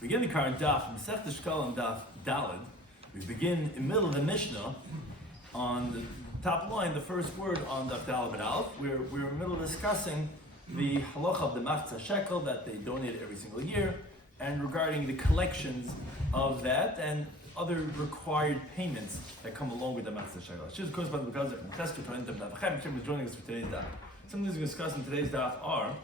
Begin the current Daf, Mesech Shekalim Daf Daled. We begin in the middle of the Mishnah on the top line, the first word on Daf Daled and Aleph. We're in the middle of discussing the halacha of the machzah shekel that they donate every single year, and regarding the collections of that and other required payments that come along with the machzah shekel. Just goes by the because of Tester to enter Daf. Chaim is joining us for today's Daf. Some things we discuss in today's Daf are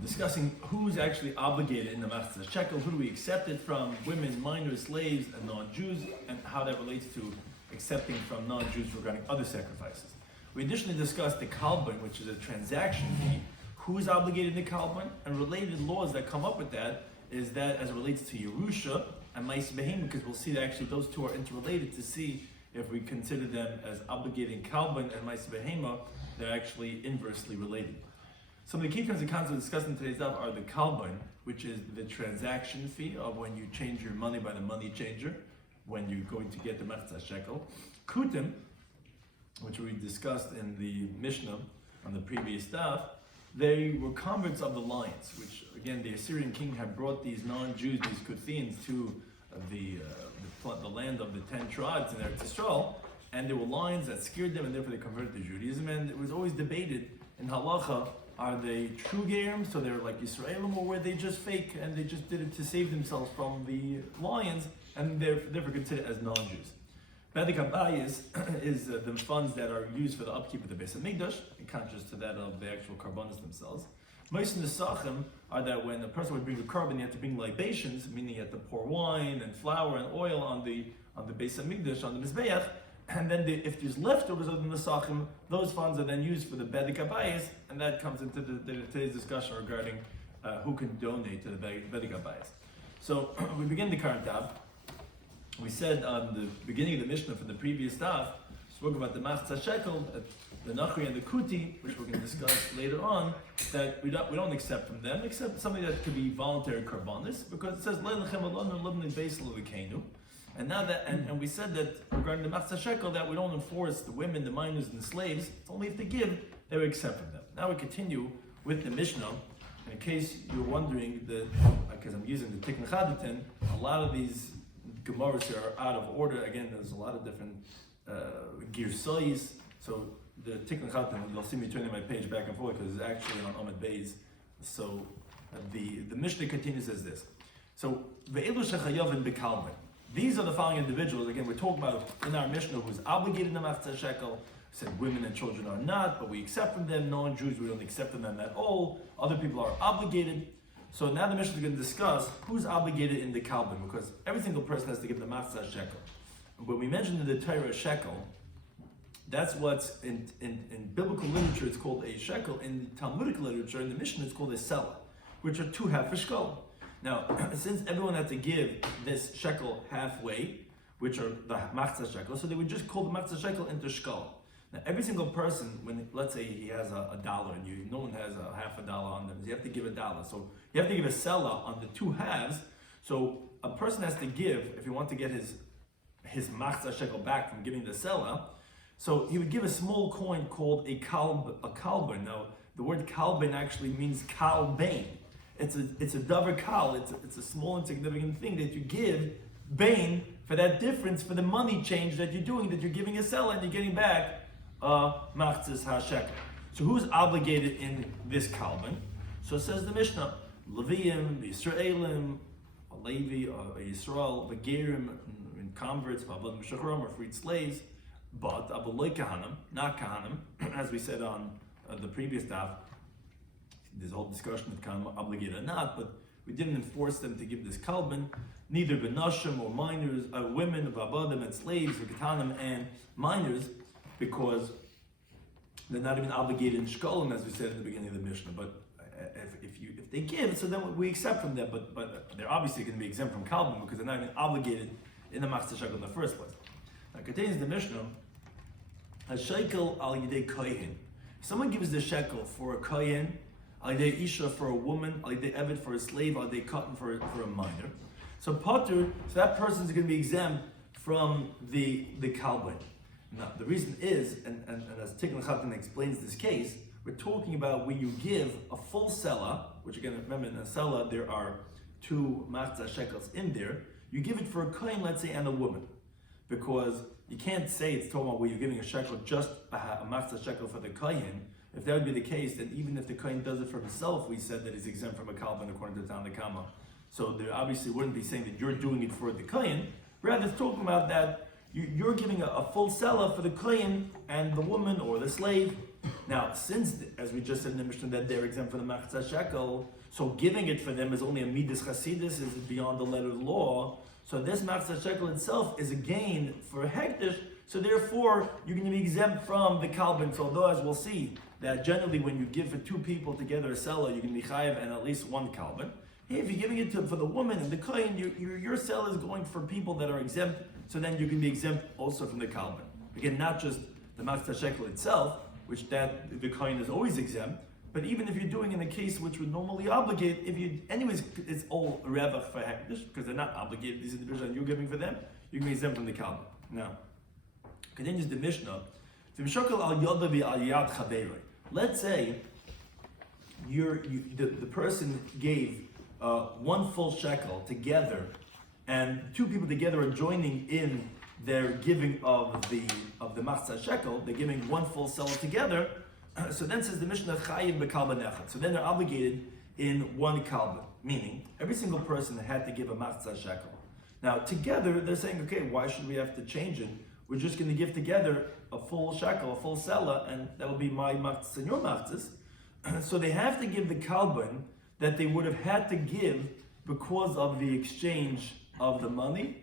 discussing who's actually obligated in the machzah shekel, who do we accept it from, women, minors, slaves, and non-Jews, and how that relates to accepting from non-Jews regarding other sacrifices. We additionally discussed the kalban, which is a transaction fee, who's obligated in the kalban, and related laws that come up with that is that as it relates to Yerusha and Ma'is Behema, because we'll see that actually those two are interrelated to see if we consider them as obligating kalban and Ma'is Behema, they're actually inversely related. Some of the key terms and concepts discussed in today's daf are the kalban, which is the transaction fee of when you change your money by the money changer, when you're going to get the machzah shekel. Kutim, which we discussed in the Mishnah on the previous daf, they were converts of the lions, which again the Assyrian king had brought these non-Jews, these Kuthians, to the land of the 10 tribes in Eretz Yisrael, and there were lions that scared them, and therefore they converted to Judaism. And it was always debated in halacha: are they true gerim, so they're like Yisraelim, or were they just fake and they just did it to save themselves from the lions, and they're therefore considered as non-Jews? Bedik Abayis is the funds that are used for the upkeep of the Beis Hamikdash, in contrast to that of the actual karbanos themselves. Most of the Nesachim are that when a person would bring a carbon, you have to bring libations, meaning you have to pour wine and flour and oil on the Beis Hamikdash, on the Mizbeach, and then if there's leftovers of the Nesachim, those funds are then used for the Bedik Abayis, and that comes into today's discussion regarding who can donate to the Bedik Abayis. So we begin the current daf. We said on the beginning of the Mishnah from the previous daf, spoke about the machzah shekel, the nachri and the kuti, which we're going to discuss later on, that we don't accept from them, except something that could be voluntary karbanis, because it says and now that and we said that regarding the machzah shekel that we don't enforce the women, the minors, and the slaves. It's only if they give that we accept from them. Now we continue with the Mishnah. In case you're wondering, because I'm using the Tikn Chadatin, a lot of these Gemaras here are out of order. Again, there's a lot of different girsais. So the Tikn Chadatin, you'll see me turning my page back and forth because it's actually on Amud Beis. So the Mishnah continues as this. So ve'elu shechayavin bekalban. These are the following individuals. Again, we're talking about in our Mishnah who's obligated in the machzah shekel. We said women and children are not, but we accept from them. Non-Jews, we don't accept from them at all. Other people are obligated. So now the Mishnah is going to discuss who's obligated in the kalban, because every single person has to give the machzah shekel. When we mentioned in the Torah shekel, that's what's in biblical literature it's called a shekel. In Talmudic literature, in the Mishnah, it's called a selah, which are 2 half shekalim. Now, since everyone had to give this shekel halfway, which are the machzah shekel, so they would just call the machzah shekel into shekalim. Now, every single person, when let's say he has a dollar and no one has a half a dollar on them, you have to give $1. So you have to give a selah on the 2 halves. So a person has to give, if you want to get his machzah shekel back from giving the selah, so he would give a small coin called a kalban. Now, the word kalban actually means kalbain. It's a davar kal. It's a small insignificant thing that you give bain for that difference for the money change that you're doing, that you're giving a selah and you're getting back machzas ha-shekel. So who's obligated in this kalban? So it says the Mishnah, Leviim, Yisraelim, a Levi, a Yisrael, the Gerim, in converts, Bavad Meshachram, or freed slaves, but Abuloi Kahanim, not Kahanim, as we said on the previous daf. There's a whole discussion if Kahanim are obligated or not, but we didn't enforce them to give this kalban, neither benashim or minors, women, vabadim and slaves, or ketanim and minors, because they're not even obligated in shekalim, as we said in the beginning of the Mishnah. But if they give, so then we accept from them. But they're obviously going to be exempt from kalban because they're not even obligated in the machzah shekel in the first place. Now contains the Mishnah, a shekel al yidei kohen. If someone gives the shekel for a kohen, al yidei isha for a woman, al yidei eved for a slave, al yidei katan for a minor. So potter, so that person is going to be exempt from the kalban. Now the reason is, and as Tikn Chatan explains this case, we're talking about when you give a full selah, which again, remember in a selah there are 2 machzah shekels in there, you give it for a kohen, let's say, and a woman. Because you can't say it's talking about where you're giving a shekel, just a machzah shekel for the kohen. If that would be the case, then even if the kohen does it for himself, we said that he's exempt from a kalban according to the Tanna Kama. So there obviously wouldn't be saying that you're doing it for the kohen. Rather, it's talking about that you're giving a full selah for the kohen and the woman or the slave. Now, since, as we just said in the Mishnah, that they're exempt from the machzah shekel, so giving it for them is only a midas chasidus, is beyond the letter of the law. So this machzah shekel itself is a gain for a hektish. So therefore, you're going to be exempt from the kalban. So although, as we'll see, that generally when you give for 2 people together a selah, you're going to be chayav and at least 1 kalban. Hey, if you're giving it for the woman and the kohen, your selah is going for people that are exempt. So then you can be exempt also from the kalban. Again, not just the machzah shekel itself, which that the kohen is always exempt, but even if you're doing in a case which would normally obligate, anyways, it's all revach for hektish, because they're not obligated, these individuals and you're giving for them, you can be exempt from the kalban. Now, continues the Mishnah. Let's say the person gave 1 full shekel together, and 2 people together are joining in their giving of the machzah shekel. They're giving 1 full selah together. So then says the Mishnah chayim bekalban echad. So then they're obligated in 1 kalban, meaning every single person had to give a machzah shekel. Now together they're saying, okay, why should we have to change it? We're just going to give together a full shekel, a full selah, and that will be my machzah and your machzahs. So they have to give the kalban that they would have had to give because of the exchange of the money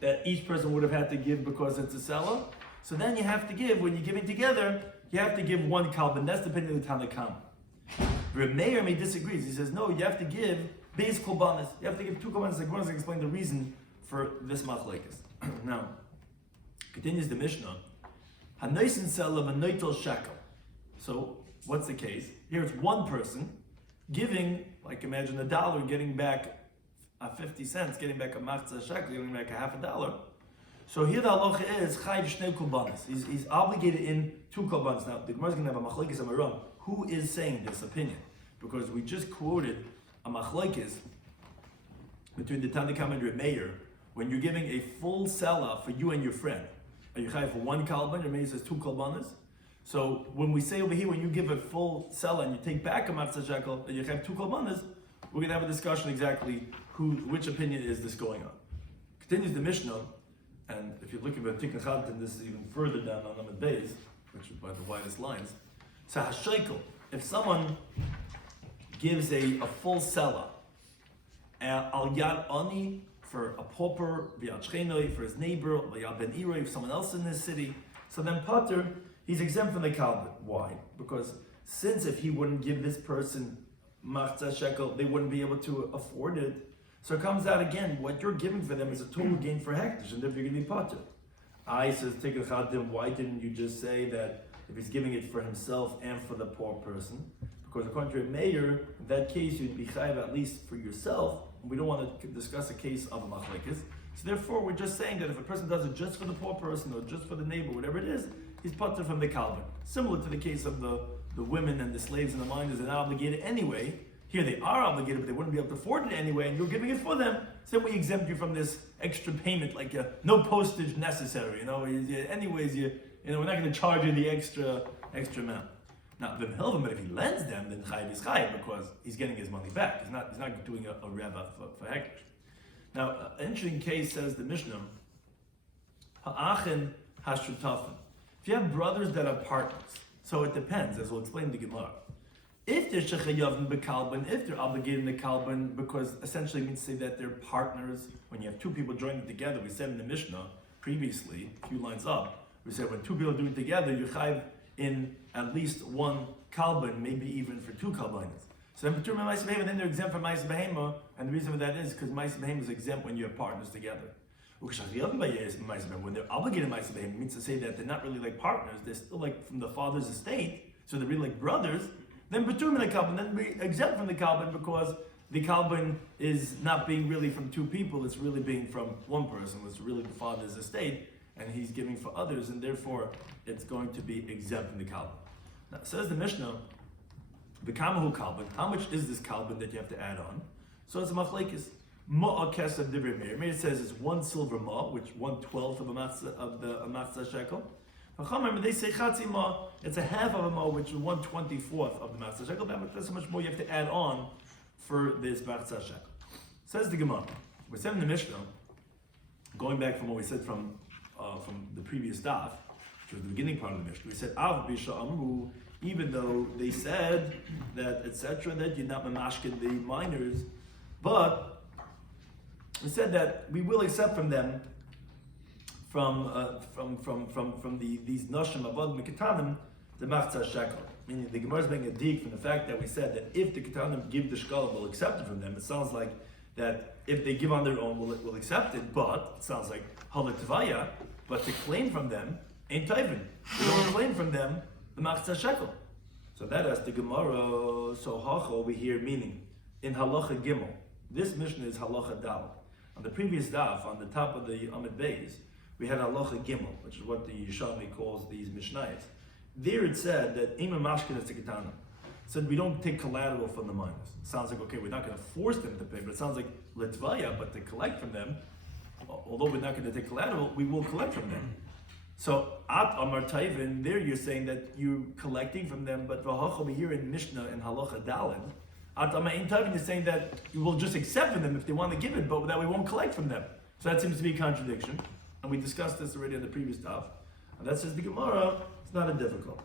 that each person would have had to give because it's a selah. So then you have to give, when you're giving together, you have to give 1 kalban. That's depending on the Tanna Kama. Rabbi Meir disagrees. He says, no, you have to give beis kolbanos. You have to give 2 kolbanos. Like, I can explain the reason for this machlekes. Now, continues the Mishnah. Hanoisin selah v'noitel shekel. So, what's the case? Here it's 1 person giving, like imagine $1, getting back 50 cents, getting back a machzah shekel, getting back a half a dollar. So here the halacha is chayv shnei kolbanos. He's obligated in 2 kolbanos. Now the Gemara is going to have a machlekes amaram. Who is saying this opinion? Because we just quoted a machlekes between the Tanna Kama and Rabbi Meir. When you're giving a full selah for you and your friend, are you chayv for 1 kalban? Rabbi Meir says 2 kolbanos. So when we say over here, when you give a full selah and you take back a machzah shekel, and you have 2 kolbanos, we're going to have a discussion exactly which opinion is this going on. Continues the Mishnah, and if you're looking at Tikkun Chad, then this is even further down on Amud Beis, which is by the widest lines. So hashekel, if someone gives a full selah, al yad ani for a pauper, v'yad shchenoi for his neighbor, v'yad ben iroi for someone else in this city, so then pater, he's exempt from the kalban. Why? Because since if he wouldn't give this person machzah shekel, they wouldn't be able to afford it. So it comes out again, what you're giving for them is a total gain for hektish, and therefore you're going to be pater. I says, take a chadim, why didn't you just say that if he's giving it for himself and for the poor person? Because according to a mayor, in that case you'd be chayav at least for yourself, and we don't want to discuss a case of a machlekes. So therefore we're just saying that if a person does it just for the poor person or just for the neighbor, whatever it is, he's pater from the kalban. Similar to the case of the women and the slaves and the minors, they're not obligated anyway. Here they are obligated, but they wouldn't be able to afford it anyway, and you're giving it for them. So we exempt you from this extra payment, like no postage necessary. Anyways, we're not going to charge you the extra amount. Now, but if he lends them, then chayiv is chayiv because he's getting his money back. He's not doing a reva for hektish. Now, an interesting case says the Mishnah, ha'achin hashutafin. If you have brothers that are partners, so it depends, as we'll explain in the Gemara. If they're shechayavim bekalban, if they're obligated in the kalban, because essentially it means to say that they're partners. When you have 2 people joining together, we said in the Mishnah previously, a few lines up, we said when 2 people are doing it together, you chayiv in at least 1 kalban, maybe even for 2 kalbanos. So then for ma'aseh behema, then they're exempt from ma'aseh behema, and the reason for that is because ma'aseh behema is exempt when you have partners together. When they're obligated in ma'aseh behema, it means to say that they're not really like partners; they're still like from the father's estate, so they're really like brothers. Then betur min kalban, then be exempt from the kalban because the kalban is not being really from 2 people; it's really being from 1 person. It's really the father's estate, and he's giving for others, and therefore it's going to be exempt from the kalban. Now says the Mishnah, the kamahu kalban. How much is this kalban that you have to add on? So it's a machlekes. Ma'a kesef divrei Meir. Meir says it's 1 silver ma, which 1/12 of a matzah shekel. Chachamim, they say chatzi ma, it's a half of a ma, which is 1/24 of the matzah shekel. That's how much more you have to add on for this matzah shekel. Says the Gemara. We said in the Mishnah, going back from what we said from the previous daf, which was the beginning part of the Mishnah, we said av bisha amru, even though they said that etc. that you're not mamashkin the minors, but we said that we will accept from them from these nashim abad mikatanim the machzah shekel. Meaning the Gemara is making a dig from the fact that we said that if the katanim give the shkalim, we'll accept it from them. It sounds like that if they give on their own, we'll accept it. But it sounds like halatvaya. But to claim from them ain't taivin. We don't claim from them the machzah shekel. So that is the Gemara. So hacha over here meaning in halacha gimel. This Mishnah is halacha dal. On the previous daf, on the top of the Amid Beis, we had halacha gimel, which is what the Yishalmi calls these Mishnayos. There it said that ima mashkin is tikatana. It said we don't take collateral from the minors. It sounds like, okay, we're not going to force them to pay, but it sounds like litvaya, but to collect from them, although we're not going to take collateral, we will collect from them. So at Amar Taivin, there you're saying that you're collecting from them, but v'hachom here in Mishnah and halacha dalin, at Amar Ein Taivin is saying that you will just accept from them if they want to give it, but that we won't collect from them. So that seems to be a contradiction, and we discussed this already on the previous daf. And that says the Gemara, it's not a difficult.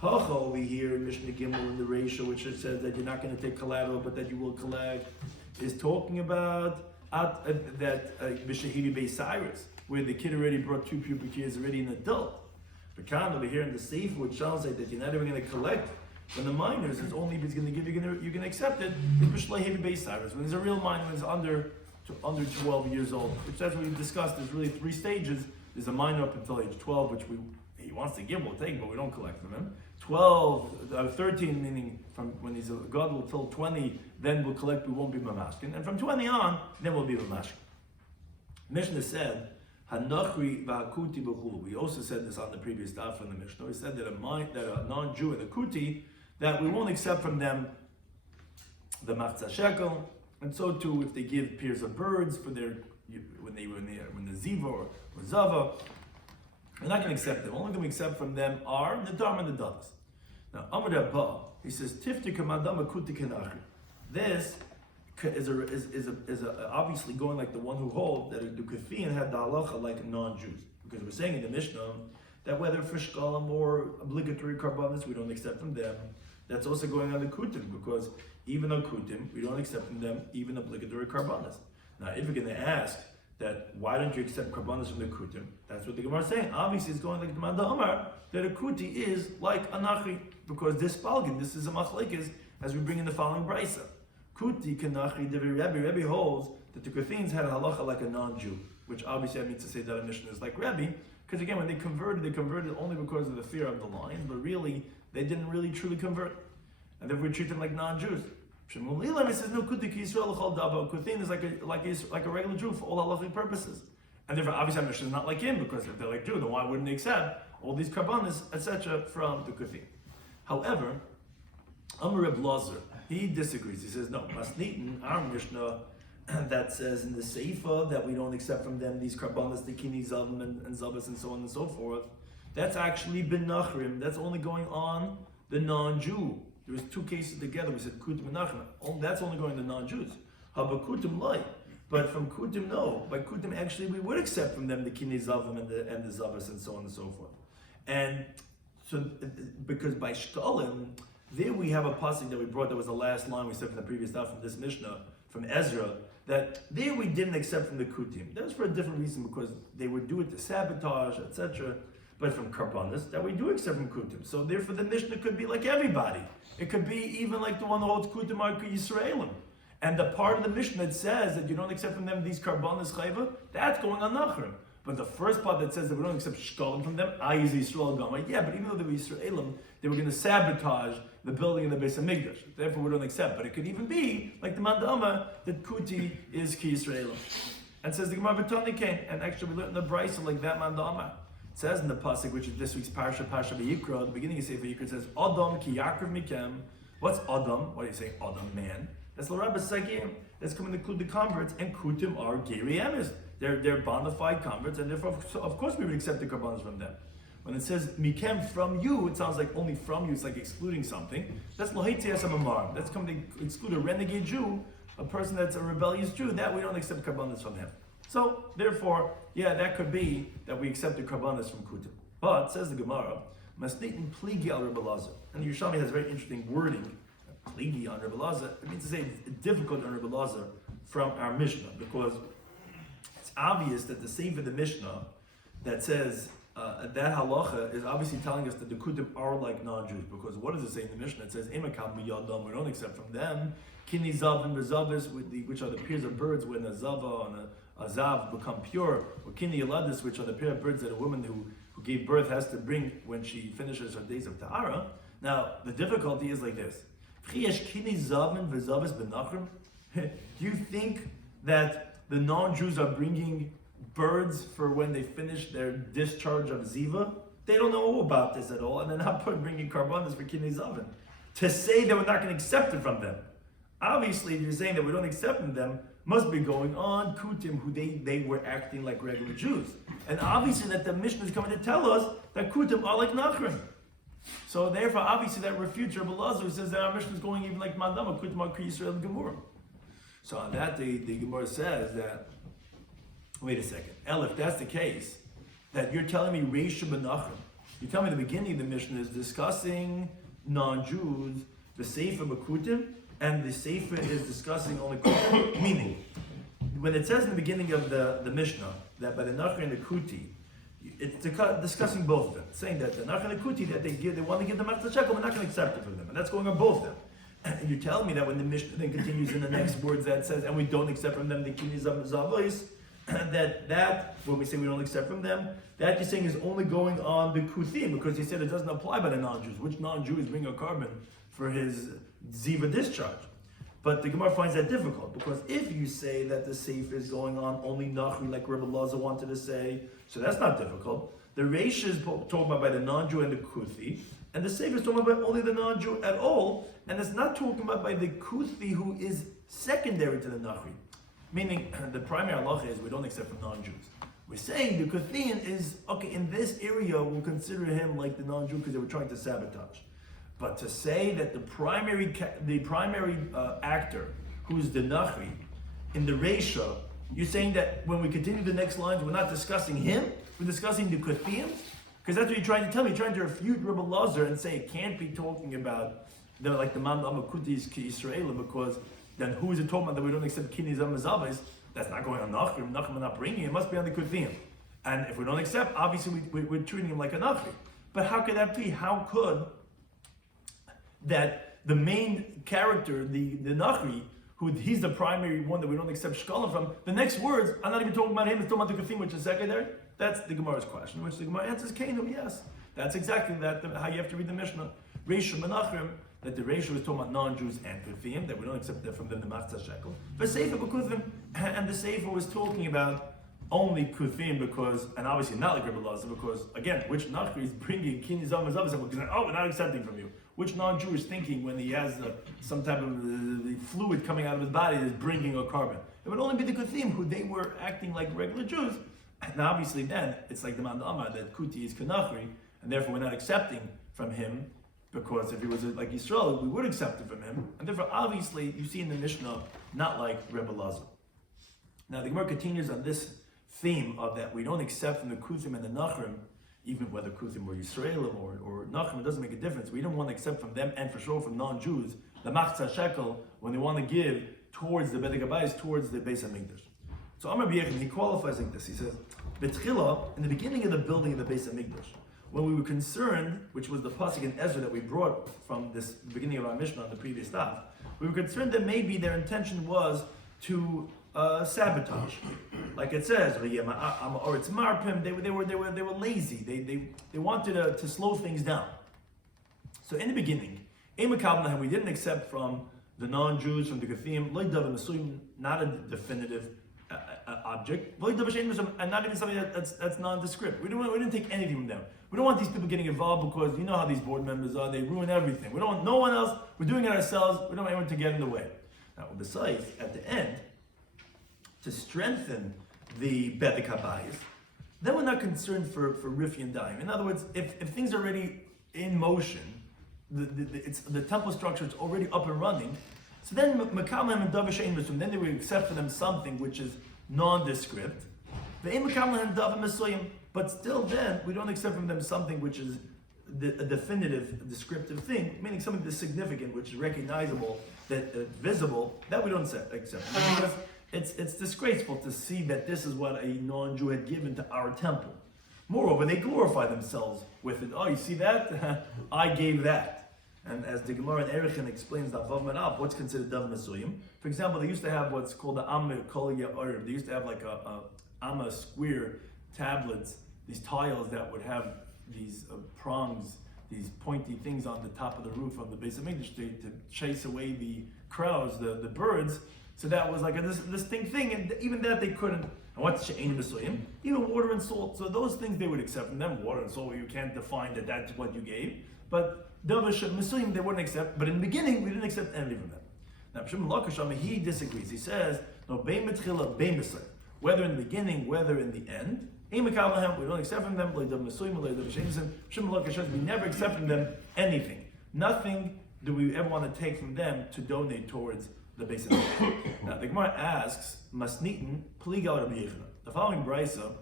Hacha over here in Mishnah Gimel in the ratio, which it says that you're not going to take collateral, but that you will collect, is talking about that B'Shehidi Beis Cyrus, where the kid already brought 2 pubic hairs, already an adult. But Khan over here in the Sefer, which sounds like that you're not even going to collect from the minors, it's only if he's going to give you're going to accept it. It's B'Shehidi Beis Cyrus. When there's a real minor, when it's under 12 years old, which that's what we discussed. There's really 3 stages. There's a minor up until age 12, which he wants to give, we'll take, but we don't collect from him. 13, meaning from when he's a gadol till 20, then we'll collect, we won't be mamashkin. And from 20 on, then we'll be mamashkin. Mishnah said, Hanachri v'hakuti b'chulu. We also said this on the previous daf from the Mishnah. We said that a non-Jew and a kuti, that we won't accept from them the machzah shekel, and so too if they give pairs of birds for their when the ziva or zava. We're not going to accept them. Only going to accept from them are the dharma and the dadas. Now, Amar Rabba, he says, Tifti kamadam akuti kenachri. This is obviously going like the one who holds that the Kafin had the halacha like non-Jews. Because we're saying in the Mishnah that whether for shkalim or obligatory karbanis, we don't accept from them. That's also going on the kutim, because even on kutim, we don't accept from them even obligatory karbanis. Now, if you're going to ask, that why don't you accept karbanos from the kutim? That's what the Gemara is saying. Obviously, it's going like the Manda Amar that a kuti is like a nachri, because this palgin, this is a machlekes, as we bring in the following brisa. Kuti kanachri devi Rebbe holds that the Kuthins had a halacha like a non-Jew, which obviously I mean to say that a Mishnah is like Rebbe, because again, when they converted only because of the fear of the lions, but really they didn't really truly convert, and therefore we treat them like non-Jews. Shmuel Ilam says no kutik Yisrael l'chol dava. Kuthin is like a regular Jew for all halachic purposes, and therefore obviously Mishnah is not like him, because if they're like Jew, then why wouldn't they accept all these karbanis etc. from the Kuthin? However, Amar Reb Lazar, he disagrees. He says no. Masnitin, our Mishnah that says in the Seifa that we don't accept from them these karbanis, the kini zavim and zabas and so on and so forth. That's actually benachrim. That's only going on the non-Jew. There was 2 cases together. We said kutim and nachrim. That's only going to non-Jews. Habakutim light, but from kutim no. By kutim actually we would accept from them the kini zavim and the zabas and so on and so forth. And so because by shkalim there we have a pasuk that we brought. That was the last line we said from the previous stuff from this Mishnah from Ezra. That there we didn't accept from the kutim. That was for a different reason, because they would do it to sabotage, etc. But from karbanis, that we do accept from kutim. So therefore the Mishnah could be like everybody. It could be even like the one that holds kutim are Yisraelim. And the part of the Mishnah that says that you don't accept from them these karbanis chayva, that's going on nachrim. But the first part that says that we don't accept shkalim from them, I is Yisrael Gama. Yeah, but even though they were Yisraelim, they were going to sabotage the building of the Beis HaMikdash. Therefore we don't accept. But it could even be like the Mandama that kuti is ki Yisraelim. And says the Gemara B'Tani came, and actually we learned in the Brisa like that Mandama. It says in the pasuk, which is this week's parasha Vayikra, the beginning of Sefer Yikra, it says Adam ki Yaakov mikem. What's Adam? What do you say? Adam, man. That's L'Rabba Sagim. that's going to include the converts, and kutim are geri emes. They're bona fide converts, and therefore, of course, we would accept the karbanos from them. When it says mikem from you, it sounds like only from you. It's like excluding something. That's lohitzias amamar. That's coming to exclude a renegade Jew, a person that's a rebellious Jew. That we don't accept karbanos from him. So therefore, yeah, that could be that we accept the karbanos from kutim. But says the Gemara, masnitin pligi al Rabbi Lazar, and the Yerushalmi has very interesting wording. Pligi on Rabbi Lazar. It means to say it's difficult on Rabbi Lazar from our Mishnah, because it's obvious that the same for the Mishnah that says that halacha is obviously telling us that the kutim are like non-Jews, because what does it say in the Mishnah? It says emakam miyadam, we don't accept from them kini zav and bezavis, which are the pairs of birds when a zava and a zav become pure, or kini yaladis, which are the pair of birds that a woman who gave birth has to bring when she finishes her days of ta'ara. Now the difficulty is like this: do you think that the non-Jews are bringing birds for when they finish their discharge of ziva? They don't know about this at all, and they're not bringing karbanos for kidney zavin. To say that we're not going to accept it from them, obviously, if you're saying that we don't accept from them, must be going on kutim who they were acting like regular Jews, and obviously that the Mishnah is coming to tell us that kutim are like nachrim. So therefore, obviously, that refutes Rabbi Lazar, who says that our Mishnah is going even like Mandama, Kutim Kri Yisrael and Gemurah. So on that, the Gemara says that, wait a second, if that's the case, that you're telling me Reisha Benachim, you're telling me the beginning of the Mishnah is discussing non-Jews, the Sefer Bekutim, and the Sefer is discussing only Kutim. Meaning, when it says in the beginning of the Mishnah that by the Nachri and the Kuti, it's discussing both of them, saying that the Nach and the Kuti that they want to give the Matzah Shekel, we're not going to accept it from them, and that's going on both of them. And you're telling me that when the Mishnah then continues in the next words that says, and we don't accept from them the Kini Zavos, that when we say we don't accept from them, that you're saying is only going on the Kuthim, because you said it doesn't apply by the non-Jews. Which non-Jew is bringing a carbon for his Ziva discharge? But the Gemara finds that difficult, because if you say that the Sefer is going on only Nachri, like Rabbi Lazar wanted to say, so that's not difficult. The Reish is talking about by the non-Jew and the Kuthi, and the Sefer is talking about only the non-Jew at all, and it's not talking about by the Kuthi who is secondary to the Nachri. Meaning, the primary halacha is we don't accept from non-Jews. We're saying the Kuthian is, okay, in this area we'll consider him like the non-Jew because they were trying to sabotage. But to say that the primary actor, who's the Nachri, in the Reisha, you're saying that when we continue the next lines, we're not discussing him, we're discussing the Kuthians? Because that's what you're trying to tell me. You're trying to refute Rabbi Lazar and say it can't be talking about the Man Amakutis Ki Israel, because then who is it talking about that we don't accept Kini Zamazavis? That's not going on Nachri. Nachri are not bringing it. It must be on the Kuthian. And if we don't accept, obviously we're treating him like a Nachri. But how could that be? How could that the main character, the Nachri, he's the primary one that we don't accept Shekalim from, the next words, I'm not even talking about him, it's talking about the Kuthim, which is secondary? That's the Gemara's question, which the Gemara answers, Kainu, yes. That's exactly how you have to read the Mishnah. Reisha Menachrim, that the Reisha was talking about non-Jews and Kuthim, that we don't accept that from them, the Matzah Shekel. But Sefer B'Kuthim, and the Sefer was talking about only Kuthim because, and obviously not like Rabbi Lazar, because again, which Nachri is bringing Kini Zamazavis, and we're not accepting from you. Which non-Jew is thinking when he has some type of the fluid coming out of his body is bringing a carbon? It would only be the Kuthim, who they were acting like regular Jews. And obviously then, it's like the Man Amar, that Kuti is Kanachri, and therefore we're not accepting from him, because if he was like Yisrael, we would accept it from him. And therefore, obviously, you see in the Mishnah, not like Rebbe Lazar. Now the Gemara continues on this theme of that we don't accept from the Kuthim and the Nachrim, even whether Kuthim or Yisraelim or Nachrim, it doesn't make a difference. We don't want to accept from them, and for sure from non-Jews, the Matzah Shekel, when they want to give towards the Bedek Habayis, towards the Beis HaMikdash. So Amar B'Yechon, he qualifies like this. He says, B'tchila, in the beginning of the building of the Beis HaMikdash, when we were concerned, which was the pasuk in Ezra that we brought from this beginning of our Mishnah on the previous Daf, we were concerned that maybe their intention was to sabotage, like it says, or it's marpim. They were lazy. They wanted to slow things down. So in the beginning, we didn't accept from the non-Jews, from the Kathim, not a definitive object, and not even something that's nondescript. We didn't take anything from them. We don't want these people getting involved, because you know how these board members are. They ruin everything. We don't want no one else. We're doing it ourselves. We don't want anyone to get in the way. Now, besides, at the end, to strengthen the Bedek HaBayis, then we're not concerned for Rifi and Daim. In other words, if things are already in motion, the temple structure is already up and running, so then Mekalim and Davish Ein Mesuyim, then they would accept for them something which is nondescript. But still then, we don't accept from them something which is a definitive, descriptive thing, meaning something that's significant, which is recognizable, that visible, that we don't accept. Because it's disgraceful to see that this is what a non-Jew had given to our temple. Moreover, they glorify themselves with it. Oh, you see that? I gave that. And as the Gemara in Erechin explains that what's considered Dav Mesuyim. For example, they used to have what's called the Amma Kol Ya'or. They used to have like a Amma square tablets, these tiles that would have these prongs, these pointy things on the top of the roof of the Beis Hamikdash to chase away the crows, the birds. So that was like a distinct thing, and even that they couldn't. And what's she'ein mesuyim? Even water and salt. So those things they would accept from them. Water and salt, you can't define that that's what you gave. But davish mesuyim they wouldn't accept. But in the beginning, we didn't accept any from them. Now, Shimon Lakasham, he disagrees. He says, no, bein betchila, bein besayim. Whether in the beginning, whether in the end, we don't accept from them. We never accept from them anything. Nothing do we ever want to take from them to donate towards the Beis Hamikdash. Now the Gemara asks, Masnitin pligal Rabbi Yechida. The following brisa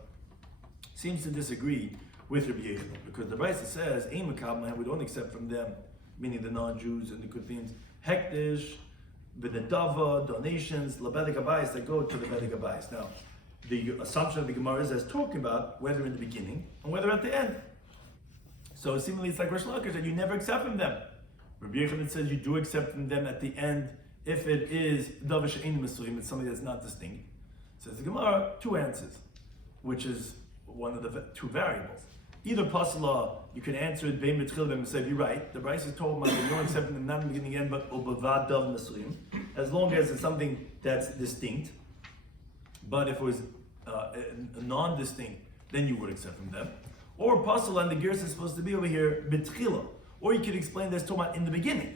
seems to disagree with Rabbi Yechida because the brisa says, we don't accept from them, meaning the non-Jews and the Kuthins, hektish, v'nedava, donations, lebedek habayis that go to the bedek habayis. Now, the assumption of the Gemara is talking about whether in the beginning and whether at the end. So seemingly it's like Rosh Lakish that you never accept from them. Rabbi Yechida says you do accept from them at the end if it is davish ein mesuyim, it's something that's not distinct. Says the Gemara, two answers, which is one of the two variables. Either pasala, you can answer it bein betchil and say, you're right. The Bryce is told that you don't accept them not in the beginning and but obavad dav mesuyim, as long as it's something that's distinct. But if it was non-distinct, then you would accept from them. Or pasala, and the gears is supposed to be over here betchila. Or you could explain this Toma in the beginning.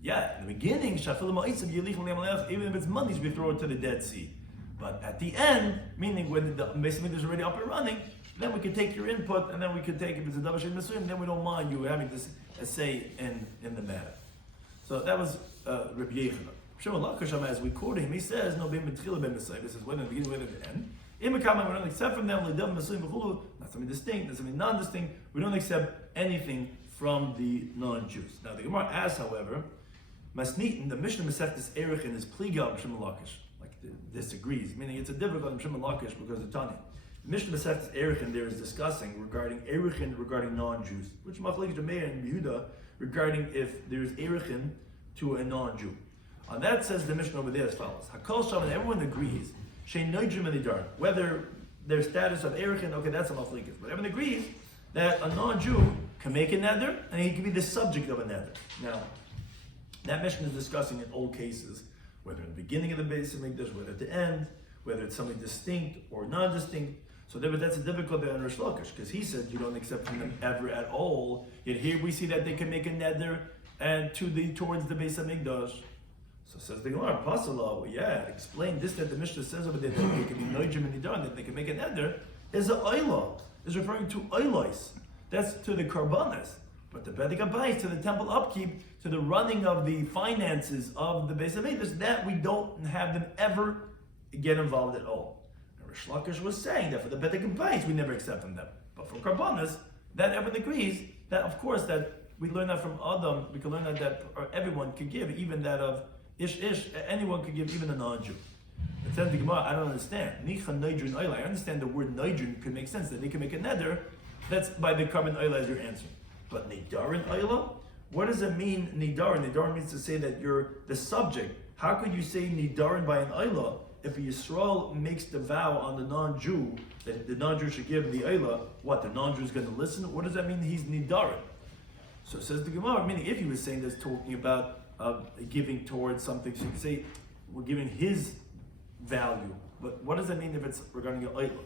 Yeah, in the beginning, even if it's money, we throw it to the Dead Sea. But at the end, meaning when the Beis Hamikdash is already up and running, then we could take your input, and then we could take, if it's a davar she'ein mesuyim, then we don't mind you having this a say in the matter. So that was Rabbi Yechida. Shimon Lakasham, as we quote him, he says, no, bein betchila bein mesayim. This is whether in the beginning, whether at the end. We don't accept from them, not something distinct, not something non-distinct. We don't accept anything from the non-Jews. Now the Gemara asks, however, Masnitin, the Mishnah Mesechtes Erechin is pliga Shimon Lakish, like disagrees, meaning it's a difficult Shimon Lakish because of Tani. The Mishnah Mesechtes Erechin there is discussing regarding Erechin regarding non-Jews, which Machlekes Meir and Yehuda regarding if there is Erechin to a non-Jew. On that says the Mishnah over there as follows: Hakol Sham, and everyone agrees, Shein Noijim and Nidar, whether their status of Erechin, okay, that's a Machlekes, but everyone agrees that a non-Jew can make a neder and he can be the subject of a neder. Now, that Mishnah is discussing in all cases, whether in the beginning of the Beis Hamikdash, whether at the end, whether it's something distinct or non-distinct. So that's a difficulty on Rosh Lakish, because he said you don't accept from them ever at all. Yet here we see that they can make a neder and towards the Beis Hamikdash. So says the Gemara, Pasala, well, yeah, explain this that the Mishnah says over there that they can be noijim and nidan, that they can make a neder, is a oila, is referring to oilos. That's to the karbanas. But the bedek habayis, to the temple upkeep, to the running of the finances of the Beis Hamikdash, that we don't have them ever get involved at all. And Rish Lakish was saying that for the bedek habayis, we never accept from them. But for karbanas, that everyone agrees that, of course, that we learn that from Adam. We can learn that everyone could give, even that of ish. Anyone could give, even a non-Jew. It says the Gemara, I don't understand. I understand the word noidrin could make sense that they can make a neder. That's by the carbon oila as your answer. But nidarin oila? What does it mean, nidarin? Nidarin means to say that you're the subject. How could you say nidarin by an oila if a Yisrael makes the vow on the non-Jew that the non-Jew should give the oila? What, the non-Jew is going to listen? What does that mean he's nidarin? So it says the Gemara, meaning if he was saying this, talking about giving towards something, so you could say we're giving his value. But what does that mean if it's regarding your oila?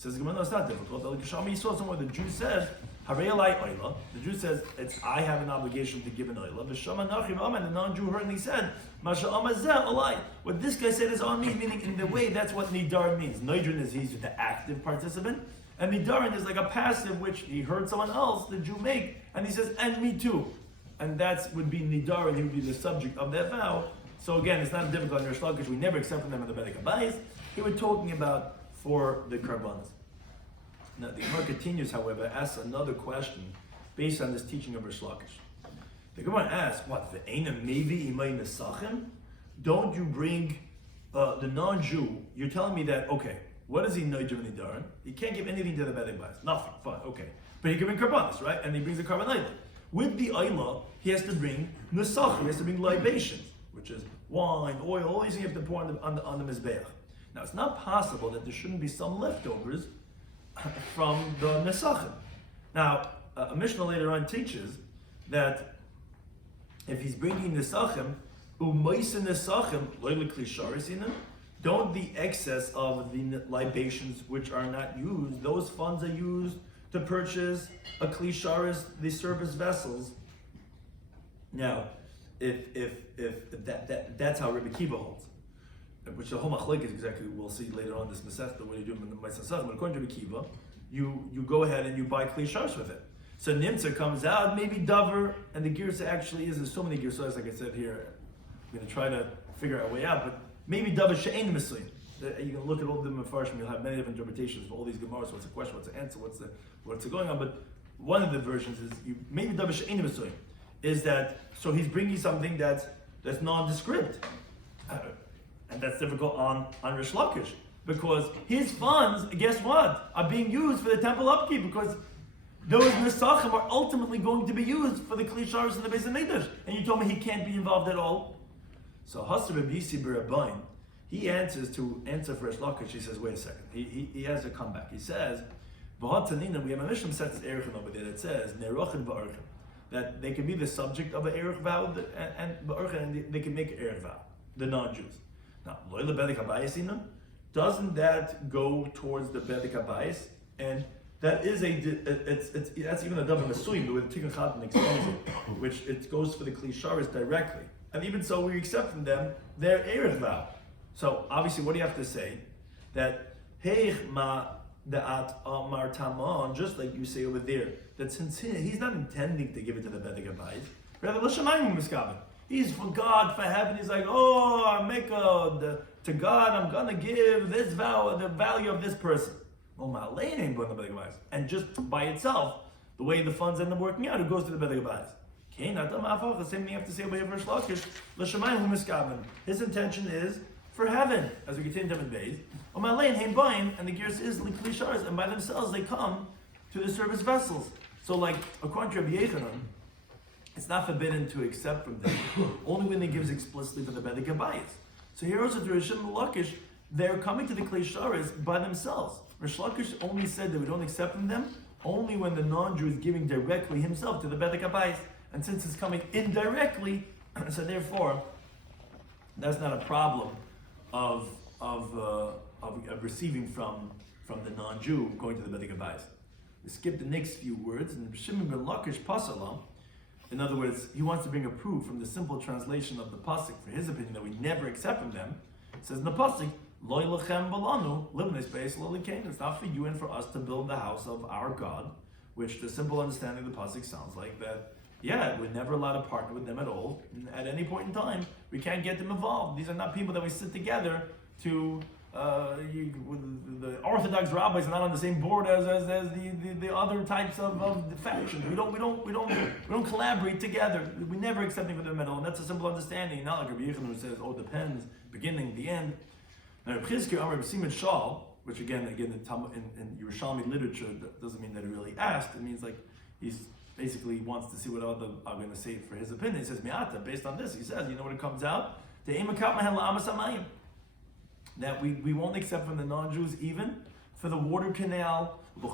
Says no, it's not difficult. You saw somewhere the Jew says, the Jew says, I have an obligation to give an oila. And the non-Jew heard and he said, what this guy said is on me, meaning in the way, that's what nidar means. Nidrin is he's the active participant, and nidarin is like a passive, which he heard someone else, the Jew, make, and he says, and me too. And that would be nidarin, he would be the subject of that vow. So again, it's not difficult in Rish Lakish, we never accept from them in the Bedek HaBayis. He was talking about for the Karbanas. Now the Gemara continues, however, asks another question based on this teaching of Rish Lakish. The Gemara asks, what, Ve'ena maybe imay nesachim? Don't you bring the non-Jew? You're telling me that, okay, what is he noijim and nidarin? He can't give anything to the Bedek HaBayis. Nothing, fine, okay. But he can bring Karbanas, right? And he brings a Karban Eilah. With the Eilah, he has to bring nesachim, he has to bring libations, which is wine, oil, all these things you have to pour on the Mizbeach. Now, it's not possible that there shouldn't be some leftovers from the Nesachim. Now, a Mishnah later on teaches that if he's bringing Nesachim, u'maisa Nesachim, loyle klisharisina, don't the excess of the libations which are not used, those funds are used to purchase a klisharis, the service vessels. Now, if that's how Rabbi Kiva holds, which the whole machlek is exactly, we'll see later on this Masech, the way you do it in the Masech. But according to Rabbi Kiva, you go ahead and you buy kli shars with it. So Nimtzer comes out, maybe Dover, and the Girsa actually is, there's so many Girsas, like I said here, I'm going to try to figure our way out, but maybe Dover she'ein Misuim. You can look at all the Mefarshim, you'll have many different interpretations for all these Gemaras, what's the question, what's the answer, what's going on, but one of the versions is, maybe Dover she'ein Misuim, is that, so he's bringing something that's nondescript. And that's difficult on Rish Lakish, because his funds, guess what, are being used for the temple upkeep, because those Nesachim are ultimately going to be used for the Klishars and the Beis HaMikdash. And you told me he can't be involved at all. So Hasar Rabbi Yisi B'Rabbain, he answer for Rish Lakish, he says, wait a second, he has a comeback. He says, V'hat Tanina, we have a Mishnah Masechtas Erechin over there that says, Nerochin Ba'archin, that they can be the subject of an Erech vow, and they can make an Erech vow, the non-Jews. Now, loyle Bedek HaBayis, doesn't that go towards the Bedek HaBayis? And that is that's even a Davar Mesuyim, the way the Tikkun Chatan explains it, which it goes for the Klisharis directly. And even so, we accept from them their Erech vow. So obviously, what do you have to say? That Heich ma da'at amar tamon, just like you say over there, that since he's not intending to give it to the Bedek HaBayis, rather l'shamayim miskaven. He's for God, for heaven. He's like, to God, I'm gonna give this vow, the value of this person. And just by itself, the way the funds end up working out, it goes to the Bedek HaBayis. The same thing you have to say over here for Rish Lakish. His intention is for heaven, as we continue to Beis. And the gears is Likli, and by themselves they come to the service vessels. So, like according to Rabbi Yechanan, it's not forbidden to accept from them, only when they gives explicitly for the Bedek HaBayis. So here also to Rish Lakish, they're coming to the Klisharis by themselves. Rish Lakish only said that we don't accept from them only when the non-Jew is giving directly himself to the Bedek HaBayis. And since it's coming indirectly, so therefore, that's not a problem of receiving from the non-Jew going to the Bedek HaBayis. We skip the next few words, and Shimon ben Lakish Pasalam. In other words, he wants to bring a proof from the simple translation of the pasuk for his opinion that we never accept from them. It says in the pasuk, "Lo ylechem balanu libnei space lo likein." It's not for you and for us to build the house of our God, which the simple understanding of the pasuk sounds like that. Yeah, we're never allowed to partner with them at all. At any point in time, we can't get them involved. These are not people that we sit together to. The Orthodox rabbis are not on the same board as the other types of the factions. We don't collaborate together. We never accept them for the middle, and that's a simple understanding. Not like Rabbi Yechon who says, "Oh, it depends, beginning, the end." Now, Rabbi Chizkiah, Rabbi Simon Shal, which again in Yerushalmi literature doesn't mean that he really asked. It means like he's basically wants to see what others are going to say for his opinion. He says, "Mi'ata." Based on this, he says, "You know what it comes out? The that we won't accept from the non-Jews even for the water canal, for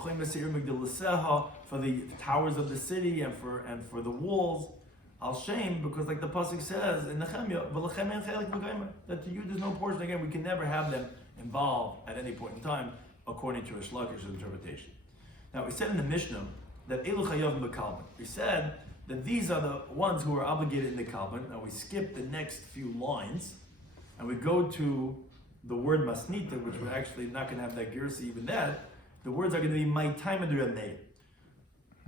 the towers of the city, and for the walls. Al Shem, because like the pasuk says in Nehemiah, that to you there's no portion. Again, we can never have them involved at any point in time according to Rish Lakish's interpretation. Now we said in the Mishnah that Elu Chayavim b'Kalban. We said that these are the ones who are obligated in the Kalban. Now we skip the next few lines and we go to the word Masnita, which we're actually not going to have that girsa even that. The words are going to be my time and Rameh.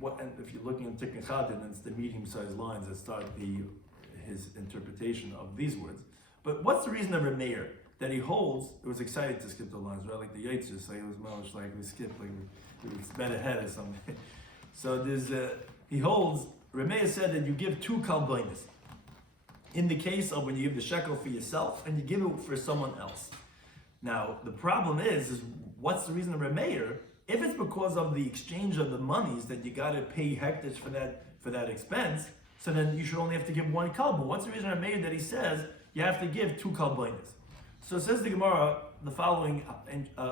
And if you're looking at Tikkun Chadin, it's the medium-sized lines that start his interpretation of these words. But what's the reason of Rameir that he holds? It was exciting to skip the lines, right? Like the Yitzhak say, it was much like we skipped, like we sped ahead or something. So he holds, Rameir said that you give 2 kalbainis. In the case of when you give the shekel for yourself and you give it for someone else. Now, the problem is what's the reason of Rameir? If it's because of the exchange of the monies that you got to pay hektish for that expense, so then you should only have to give 1 kalban. What's the reason Rameir that he says you have to give 2 kalbainis? So it says the Gemara the following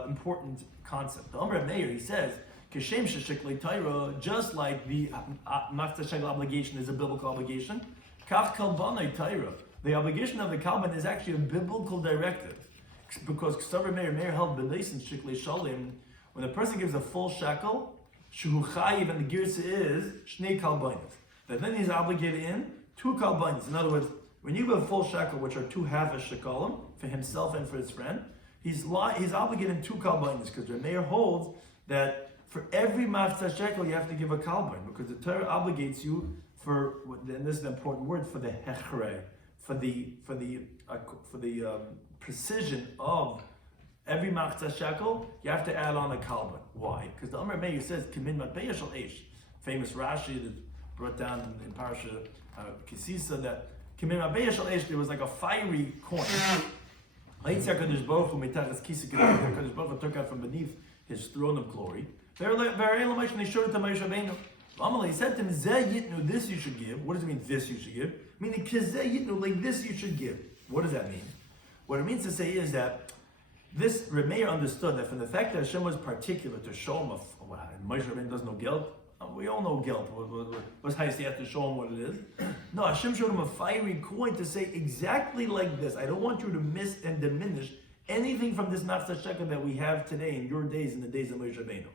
important concept. The Amr Rameir, he says, Kishem sheshikli Torah, just like the mafta shekel obligation is a biblical obligation, kach kalbanai Torah. The obligation of the kalban is actually a biblical directive. Because Ksav Meir held b'leis and shikli shalim, when a person gives a full shekel, shuhu chayiv, and the girsa is shnei kalbainis. That then he's obligated in 2 kalbainis. In other words, when you give a full shekel, which are 2 half a shekalim, for himself and for his friend, he's obligated in 2 kalbainis, because the mayor holds that for every mafta shekel you have to give a kalbain, because the Torah obligates you for, and this is an important word, for the hechrei, for the precision of every machzah shekel, you have to add on a kalban. Why? Because the Amr Meir says, Kimin matbeya shel eish. Famous Rashi that brought down in Parsha Kisisa that Kimin matbeya shel eish, there was like a fiery coin. Haitzah Kadosh Baruch Hu mitachas kisa Kadosh Baruch Hu took out from beneath his throne of glory. He said to Moshe Rabbeinu, he said to him, Zeh yitnu, this you should give. What does it mean, this you should give? Meaning, Kizeh yitnu, like this you should give. What does that mean? What it means to say is that this Rameir understood that from the fact that Hashem was particular to show him Moshe Rabbeinu doesn't know guilt. We all know guilt. What's highest? You have to show him what it is. No, Hashem showed him a fiery coin to say exactly like this. I don't want you to miss and diminish anything from this Mafsah Shekel that we have today in your days, in the days of Moshe Rabbeinu.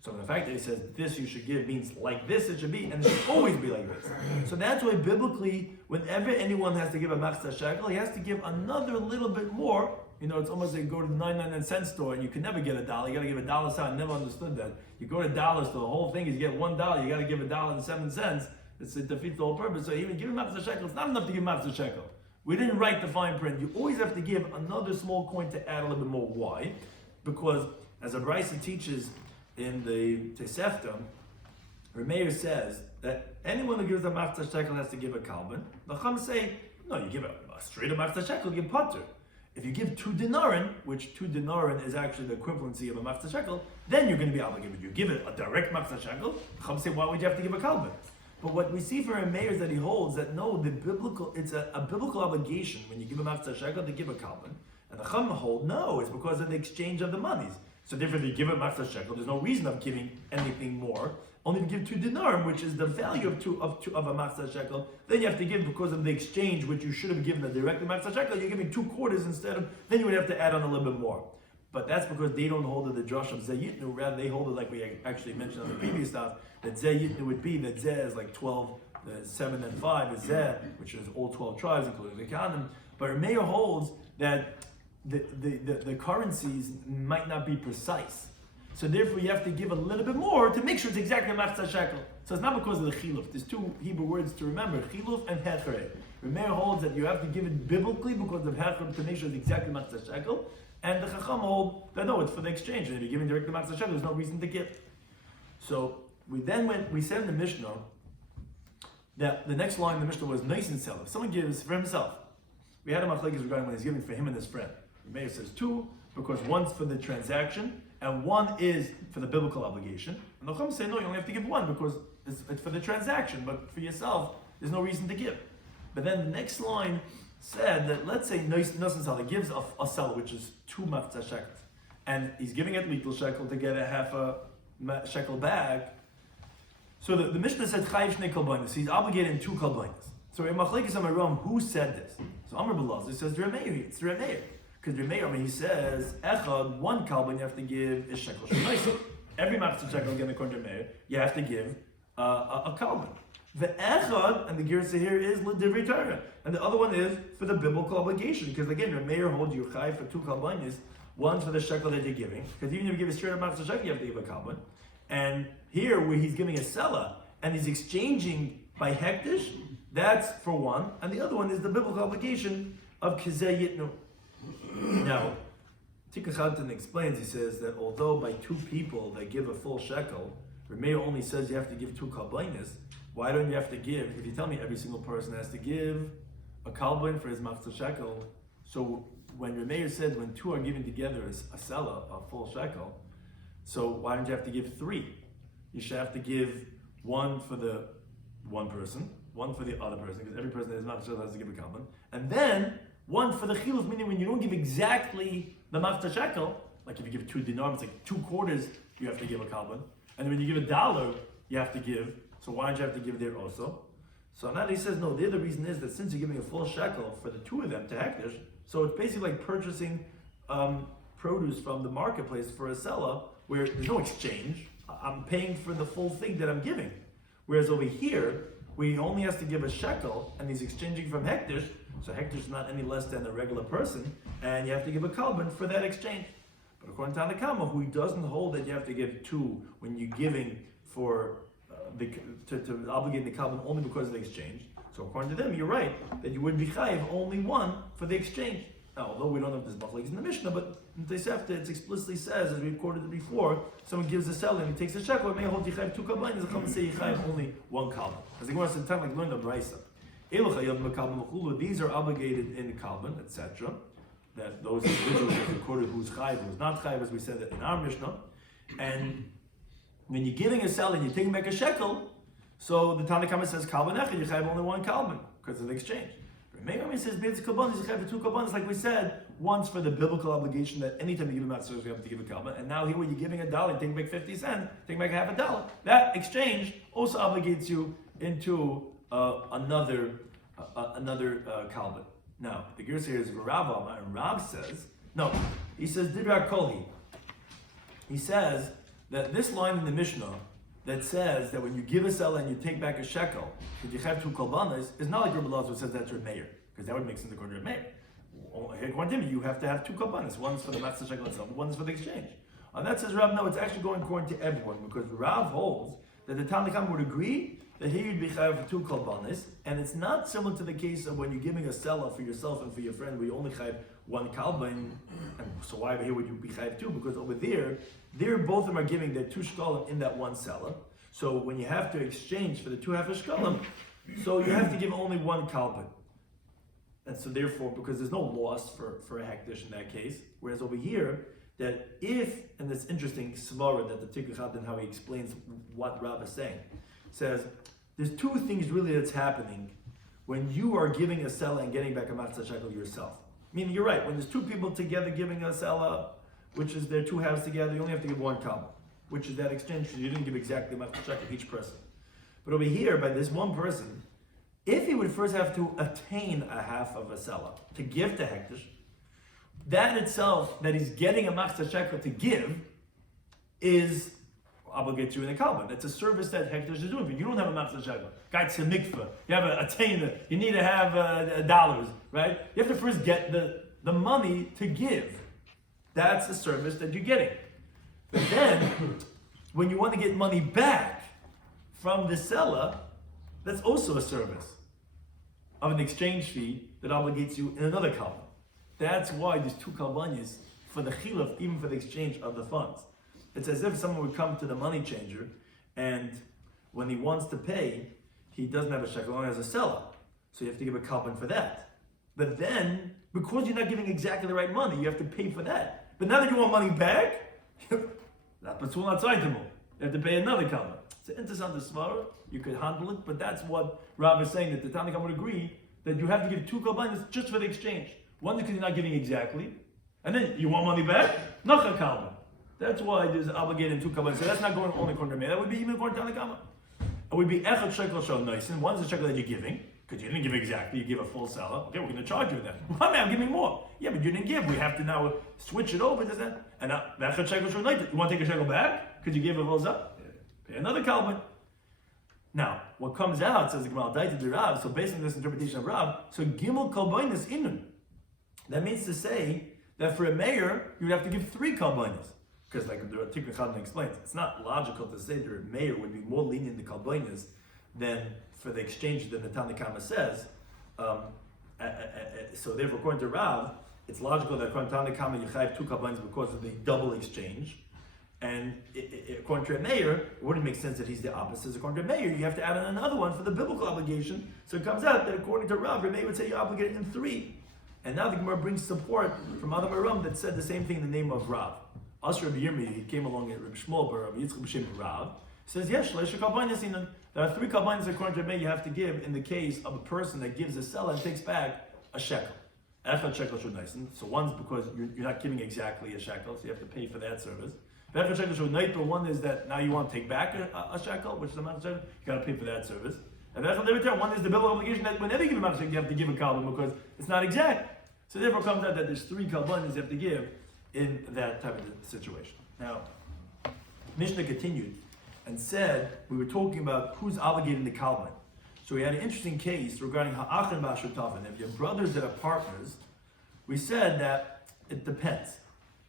So the fact that he says this you should give means like this it should be, and it should always be like this. So that's why biblically, whenever anyone has to give a machzah shekel, he has to give another little bit more. You know, it's almost like you go to the 99-cent store and you can never get $1. You got to give $1 sign. I never understood that. You go to dollar store, the whole thing is you get $1. You got to give $1.07. It defeats the whole purpose. So even giving machzah shekel, it's not enough to give machzah shekel. We didn't write the fine print. You always have to give another small coin to add a little bit more. Why? Because as a Brisa teaches in the Tosefta, Rameir says that anyone who gives a machzah shekel has to give a kalban. The Chum say, no, you give a straight up machzah shekel, you give potter. If you give 2 dinarin, which 2 dinarin is actually the equivalency of a machzah shekel, then you're going to be obligated. You give it a direct machzah shekel, the Chum say, why would you have to give a kalban? But what we see for Rameir is that he holds that no, it's a biblical obligation when you give a machzah shekel to give a kalban. And the Chum hold, no, it's because of the exchange of the monies. So therefore, if you give a machzah shekel, there's no reason of giving anything more. Only to give 2 dinarim, which is the value of a machzah shekel, then you have to give because of the exchange, which you should have given a direct machzah shekel. You're giving 2 quarters instead of. Then you would have to add on a little bit more. But that's because they don't hold it the drush of zeh yitnu. Rather, they hold it like we actually mentioned on the previous stuff, that zeh yitnu would be that zeh is like 12, 7 and 5 is zeh, which is all 12 tribes, including the Kanim. But Rameir holds that the currencies might not be precise. So therefore you have to give a little bit more to make sure it's exactly machzah shekel. So it's not because of the chiluf. There's 2 Hebrew words to remember, chiluf and hechrei. Rameir holds that you have to give it biblically because of hechrei to make sure it's exactly machzah shekel. And the chacham hold that no, it's for the exchange. And if you're giving directly machzah shekel, there's no reason to give. So we said in the Mishnah that the next line in the Mishnah was nice and sell. If someone gives for himself, we had a machlekes regarding when he's giving for him and his friend. Rameir says 2, because one's for the transaction, and 1 is for the biblical obligation. And the Chum say, no, you only have to give 1 because it's for the transaction, but for yourself, there's no reason to give. But then the next line said that, let's say Nosan Sala gives a seller, which is 2 machzah shekels, and he's giving it little shekel to get a half a shekel back. So the Mishnah said, Chayiv shnei kalbainis, he's obligated in 2 kalbainis. So in Machlekes Amaram, who said this? So Amr Belaz, it says Rameir, it's Rameir. Because Remeir, when he says, Echad, one kalban you have to give is shekel shel. Every machzor shekel, again, according to Remeir, you have to give a kalban. The echad, and the girsa here is l'divrei Torah, and the other one is for the biblical obligation. Because again, Remeir holds you chai for two kalbanis, one for the shekel that you're giving. Because even if you give a straight up machzor shekel, you have to give a kalban. And here, where he's giving a sela and he's exchanging by hektish, that's for one, and the other one is the biblical obligation of kizeh yitnu. Now, Tikachantan explains, he says that although by two people they give a full shekel, Remeir only says you have to give two kalbainis. Why don't you have to give, if you tell me every single person has to give a kalbain for his machzor shekel, so when Remeir said when two are given together a sela, a full shekel, so why don't you have to give three? You should have to give one for the one person, one for the other person, because every person that is machzor shekel has to give a kalbain, and then one for the chiluf, meaning when you don't give exactly the machzor shekel, like if you give 2 dinar, it's like 2 quarters, you have to give a kalban. And when you give $1, you have to give. So why don't you have to give there also? So now he says, no, the other reason is that since you're giving a full shekel for the two of them to hektish, so it's basically like purchasing produce from the marketplace for a seller, where there's no exchange. I'm paying for the full thing that I'm giving. Whereas over here, where he only has to give a shekel, and he's exchanging from hektish, so hektish is not any less than a regular person, and you have to give a kalban for that exchange. But according to Tanakama, who doesn't hold that you have to give two when you're giving for to obligate the kalban only because of the exchange. So according to them, you're right that you would be chayiv only one for the exchange. Now, although we don't know if this machlokes in the Mishnah, but in Tosefta it explicitly says, as we quoted it before, someone gives a seller and he takes a shekel, it may hold yichayiv two kalban, and the say yichayiv only one kalban. As the Gemara said, time like learn the brayso. These are obligated in the kalban, etc. That those individuals are recorded who's chayiv, who's not chayiv, as we said in our Mishnah. And when you're giving a seller and you're taking back a shekel, so the Tanakama says kalban echad, you chayiv only one kalban because of the exchange. Maybe says it's kalban, you chayiv two kalbanis, like we said, once for the biblical obligation that anytime you give a matzah, you have to give a kalban. And now here, when you're giving $1, you take back 50 cents, take back half $1. That exchange also obligates you into another kalban. Now, the Gerus here is Rav Amar, and Rav says, no, he says, Dibra Kolhi. He says that this line in the Mishnah that says that when you give a seller and you take back a shekel, that you have two kalbanas, is not like Rabbi Lazar says that's your mayor, because that would make sense according to your mayor. According to him, you have to have two kalbanas, one's for the matzah shekel itself, one's for the exchange. And that says Rav, no, it's actually going according to everyone, because Rav holds that the Tanakam would agree that here you'd be chayav for two kalbanis, and it's not similar to the case of when you're giving a seller for yourself and for your friend, where you only chayav one kalban, and so why over here would you be chayav two? Because over there both of them are giving their 2 shekalim in that one seller. So when you have to exchange for the 2 half shekalim, so you have to give only one kalban. And so therefore, because there's no loss for a hektish in that case, whereas over here, that if, and it's interesting, svara, that the Tikkuchat and how he explains what Rav is saying, says, there's 2 things really that's happening when you are giving a seller and getting back a matzah shekel yourself. Meaning, you're right, when there's 2 people together giving a seller, which is their 2 halves together, you only have to give one kalban, which is that exchange, you didn't give exactly the matzah shekel each person. But over here, by this one person, if he would first have to attain a half of a seller to give to hektish, that itself, that he's getting a matzah shekel to give, is obligates you in the kalban. It's a service that hektish is doing. But you don't have a matzah shekel. Guy to mikveh. You have a tainer. You need to have dollars, right? You have to first get the money to give. That's the service that you're getting. But then, when you want to get money back from the seller, that's also a service of an exchange fee that obligates you in another kalban. That's why there's 2 kalbanis for the chiluf, even for the exchange of the funds. It's as if someone would come to the money changer, and when he wants to pay, he doesn't have a shekel, only has a seller. So you have to give a kalban for that. But then, because you're not giving exactly the right money, you have to pay for that. But now that you want money back, you have to pay another kalban. It's an interesting svara. You could handle it, but that's what Rav is saying, that the Tanakh would agree that you have to give 2 kalbanis just for the exchange. One because you're not giving exactly, and then you want money back, not a kalban. That's why there's obligated 2 kalbanis. So that's not going only according to me. That would be even according to Tanakh. It would be echad shekel shel noisen. One is the shekel that you're giving, Because you didn't give exactly, you give a full seller. Okay, we're going to charge you then. Well, man, give me more. Yeah, but you didn't give. We have to now switch it over. Does that? And now, you want to take a shekel back? Because you gave a full seller? Pay another kalban. Now, what comes out, says the Gemara, Daita de Rav, so based on this interpretation of Rav, so Gimel kalbanis inun. That means to say that for a mayor, you would have to give 3 kalbanis. Because like the Tikva Chadman explains, it's not logical to say that a mayor would be more lenient in the kalbanis than for the exchange that the Tanna Kama says. So therefore, according to Rav, it's logical that according to Tanna Kama, you have 2 kalbanis because of the double exchange. And according to a mayor, it wouldn't make sense that he's the opposite. According to a mayor, you have to add in another one for the biblical obligation. So it comes out that according to Rav, a mayor would say you're obligated in 3. And now the Gemara brings support from Adam Aram that said the same thing in the name of Rav. As Rabbi Yomi, he came along at Rabbi Shmuel, but Rabbi Yitzchak b'Shem Rav says yes, there are 3 kalbanis according to Rabbi you have to give in the case of a person that gives a seller and takes back a shekel. Echad shekel shud naisen. So one's because you're not giving exactly a shekel, so you have to pay for that service. Echad shekel shud nait, but one is that now you want to take back a shekel, which is the amount of shekel, you got to pay for that service. And that's what they return. One is the biblical obligation that whenever you give a amount of shekel, you have to give a kalban because it's not exact. So therefore, it comes out that there's 3 kalbanis you have to give in that type of situation. Now, Mishnah continued and said, we were talking about who's obligated in the kalban. So we had an interesting case regarding ha'achin ba'ashutavin. If you have brothers that are partners, we said that it depends.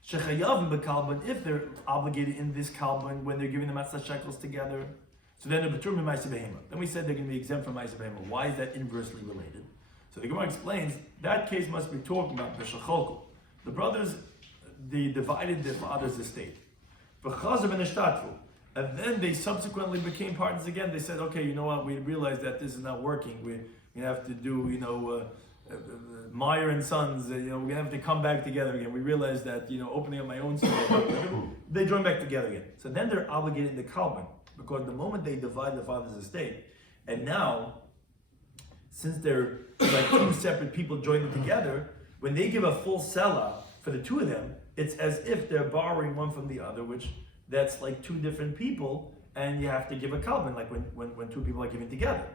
Shechayavim b'kalban, if they're obligated in this kalban when they're giving the matzah shekels together, so then they're betur ma'aseh behema. Then we said they're going to be exempt from ma'aseh behema. Why is that inversely related? So the Gemara explains that case must be talking about b'shacholku. The brothers, they divided their father's estate. And then they subsequently became partners again. They said, okay, you know what, we realized that this is not working. We have to do, Meyer and Sons, we're going to have to come back together again. We realized that, opening up my own store, they join back together again. So then they're obligated in the kalban, because the moment they divide the father's estate, and now, since they're like 2 separate people joined together, when they give a full selah for the 2 of them, it's as if they're borrowing one from the other, which that's like 2 different people, and you have to give a kalban, like when 2 people are giving together.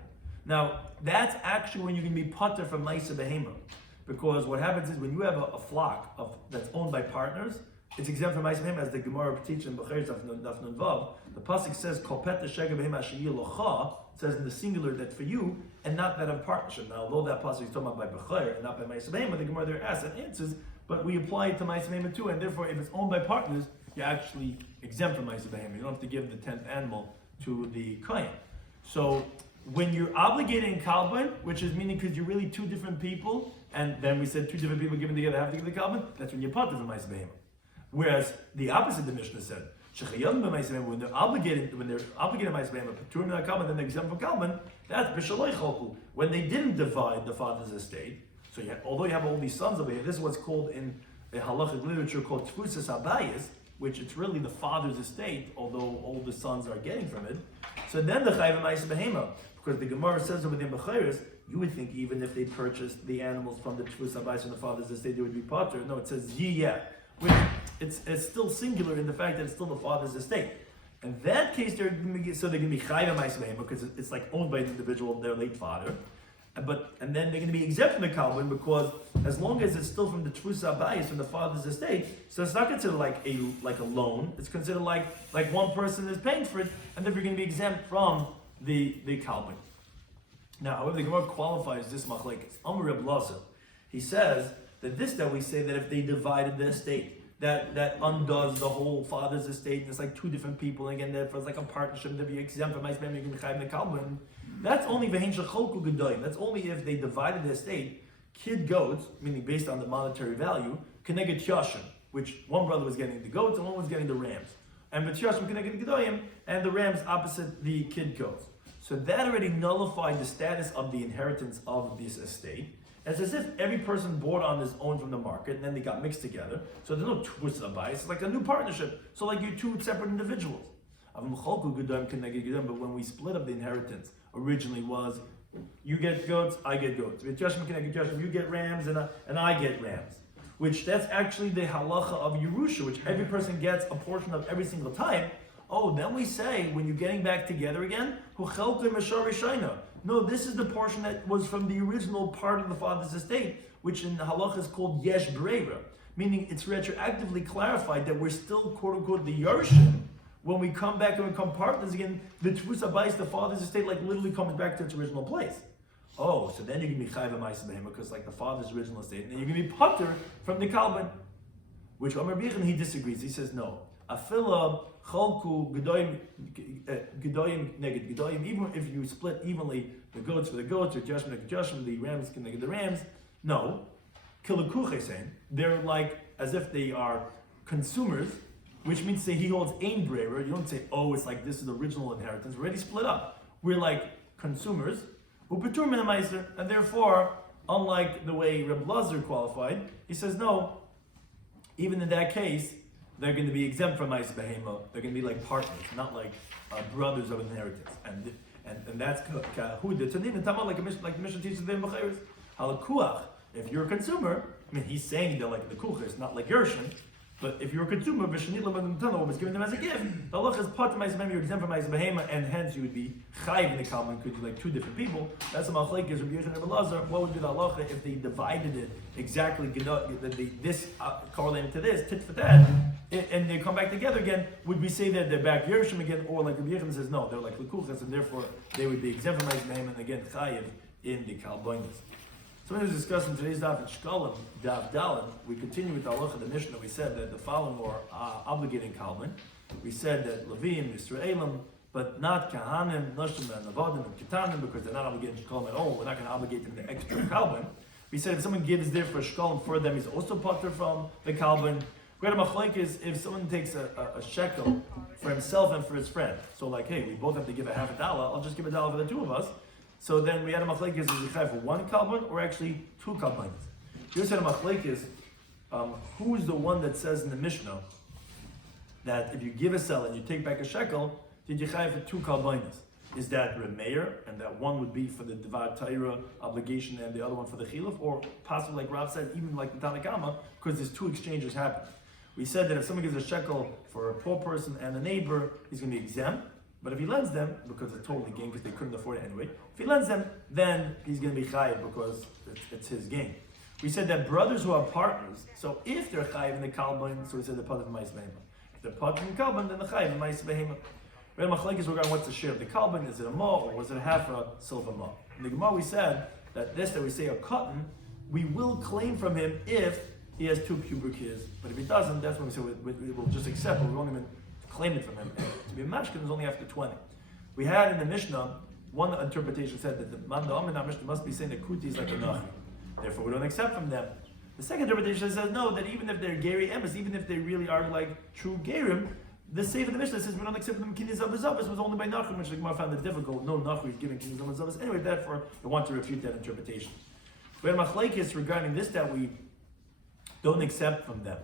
Now, that's actually when you can be pater from ma'aseh behema, because what happens is when you have a flock that's owned by partners, it's exempt from ma'aseh behema, as the Gemara teaches in B'cheres Daf Nun Vav. The pasuk says kol peta shega behema she'yeh locha, says in the singular that for you, and not that of partnership. Now, although that pasuk is talking about by b'cher and not by ma'aseh behema, the Gemara there asks and answers, but we apply it to ma'aseh behema too, and therefore, if it's owned by partners, you're actually exempt from ma'aseh behema. You don't have to give the 10th animal to the kohen. So when you're obligated in kalban, which is meaning because you're really 2 different people, and then we said 2 different people given together have to give the kalban, that's when you're pater from ma'aseh behema. Whereas the opposite, the Mishnah said, when they're obligated ma'aseh behema, paturim min kalban, then they're exempt from kalban. That's b'shaloi cholku. When they didn't divide the father's estate, so although you have all these sons over here, this is what's called in the halachic literature called tfusas habayis, which it's really the father's estate, although all the sons are getting from it. So then the chayv ma'aseh behema, because the Gemara says over the B'cheres, you would think even if they purchased the animals from the tfusas habayis from the father's estate, they would be pater. No, it says yiyeh, which it's still singular in the fact that it's still the father's estate. In that case, they're going to be chayv ma'aseh behema because it's like owned by an individual, their late father. And then they're going to be exempt from the kalban because as long as it's still from the tfusas habayis from the father's estate, so it's not considered like a loan. It's considered like one person is paying for it, and therefore you're going to be exempt from the kalban. Now, however, the Gemara qualifies this machlekes. Amar Reb Laza, he says that we say that if they divided the estate, that undoes the whole father's estate, and it's like 2 different people, and again, therefore it's like a partnership to be exempt from ma'aseh behema, you're going to be chayv in the kalban. That's only v'hein shecholku gedolim. That's only if they divided the estate, kid goats, meaning based on the monetary value, keneged yashim, which one brother was getting the goats and one was getting the rams. And v'tyashim keneged gedolim, and the rams opposite the kid goats. So that already nullified the status of the inheritance of this estate. It's as if every person bought on his own from the market, and then they got mixed together. So there's no tfusas habayis. It's like a new partnership. So like you're 2 separate individuals. But when we split up the inheritance, originally was you get goats, I get goats. You get rams, and I get rams. Which that's actually the halacha of Yerusha, which every person gets a portion of every single time. Oh, then we say when you're getting back together again, no, this is the portion that was from the original part of the father's estate, which in halacha is called yesh breira, meaning it's retroactively clarified that we're still quote unquote the Yarshim. When we come back and become partners again, the Tvus Abayis, the father's estate, like literally comes back to its original place. Oh, so then you're going to be Chayv Ma'aseh Behema, because like the father's original estate, and then you're going to be Pater from the Kalban. Which Amar Bichin, he disagrees. He says no. Afila Cholku Gedoyim Neged Gedoyim, even if you split evenly the goats for the goats, or Joshim Neged Joshim, the rams Neged the rams, no. Kilakuche saying, they're like as if they are consumers, which means say he holds ein breira. You don't say, oh, it's like this is the original inheritance. We're already split up. We're like consumers, upetur min hameiser, and therefore, unlike the way Reb Lazar qualified, he says no. Even in that case, they're going to be exempt from ma'aseh behema. They're going to be like partners, not like brothers of inheritance. And that's who the tanin and like the mission teaches them b'chayros halakuach. If you're a consumer, I mean, he's saying they're like the kuchas, not like Yerushin. But if you're a consumer, what was given them as a gift, the halach is part of ma'aseh behema, you're exempt from ma'aseh behema, and hence you would be chayiv in the kalman because you're like two different people. That's a machlek is Rabbi Yechon and Rabbi Lazar. What would be the halacha if they divided it exactly, this correlating to this, tit for tat, and they come back together again? Would we say that they're back Yerushin again, or like Rabbi Yechon says no, they're like lekuchas, and therefore they would be exempt from ma'aseh behema, and again chayiv in the kalboinus. So when we were discussing today's Daf in Shekalim Daf Dalin, we continue with the halacha of the Mishnah. We said that the following are obligating kalban. We said that Levim, Yisraelim, but not Kahanim, Nashim, and Navadim, and Ketanim, because they're not obligating Shekalim at all. We're not going to obligate them the extra kalban. We said if someone gives there for Shekalim for them, he's also patur from the kalban. We had a machlek is if someone takes a shekel for himself and for his friend. So like, hey, we both have to give a half a dollar. I'll just give a dollar for the two of us. So then we had a machlekes, is it chayv for one kalban or actually two kalbanis? You said a machlekes, who's the one that says in the Mishnah that if you give a sell and you take back a shekel, did you chayv for two kalbanis? Is that Remeir, and that one would be for the Devar Taira obligation and the other one for the Chiluf, or possibly like Rav said, even like the Tanakama, because there's two exchanges happening. We said that if someone gives a shekel for a poor person and a neighbor, he's going to be exempt. But if he lends them, because it's totally gain, because they couldn't afford it anyway, if he lends them, then he's going to be chayiv because it's his gain. We said that brothers who are partners, so if they're chayiv in the kalban, so we said they're part of ma'aseh behema. If they're part in the kalban, then they're chayiv in ma'aseh behema. We had machlekes regarding what's the share of the kalban. Is it a ma or was it half a silver ma? In the Gemara we said that this that we say a cotton, we will claim from him if he has 2 pubic hairs. But if he doesn't, that's when we say we will just accept, but we won't even claim it from him. And to be a mashkin is only after 20. We had in the Mishnah, one interpretation said that the man the Mishnah must be saying that kuti is like a nachi. Therefore we don't accept from them. The second interpretation says no, that even if they're geri emes, even if they really are like true gerim, the Sefer of the Mishnah says we don't accept them kinis avazavas was only by nachrim, which the Gemara found it difficult. No nachri is giving kinis avazavas. Anyway, therefore I want to refute that interpretation. We had machlekes regarding this that we don't accept from them,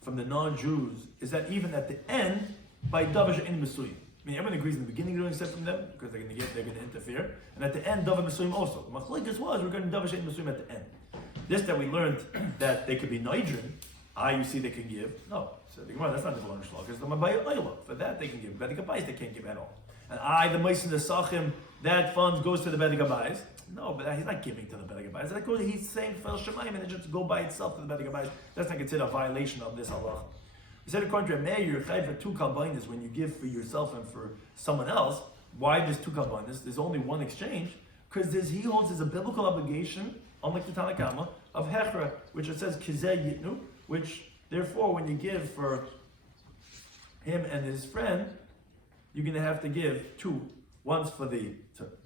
from the non-Jews, is that even at the end, by davash in mesuyim. I mean, everyone agrees in the beginning you don't accept from them because they're going to interfere, and at the end davash mesuyim also. Machlekes was regarding davash in mesuyim at the end. This that we learned that they could be noidrin. You see they can give. No, so the Gemara, that's not the Volon Shlach. It's the Mabayah Oila. For that they can give. Bedek Abayis they can't give at all. And the Meiss and the Sachim, that funds goes to the Bedek Abayis. No, but he's not giving to the Bedek Abayis. He's saying Fel Shemaim and it just go by itself to the Bedek Abayis. That's not considered a violation of this halach. He said according to Meir, you're chayv for 2 kalbainis when you give for yourself and for someone else. Why there's 2 kalbainis? There's only one exchange because he holds there's a biblical obligation, unlike the Tanakama, of hechra, which it says kizeh yitnu, which therefore when you give for him and his friend, you're going to have to give 2. One's for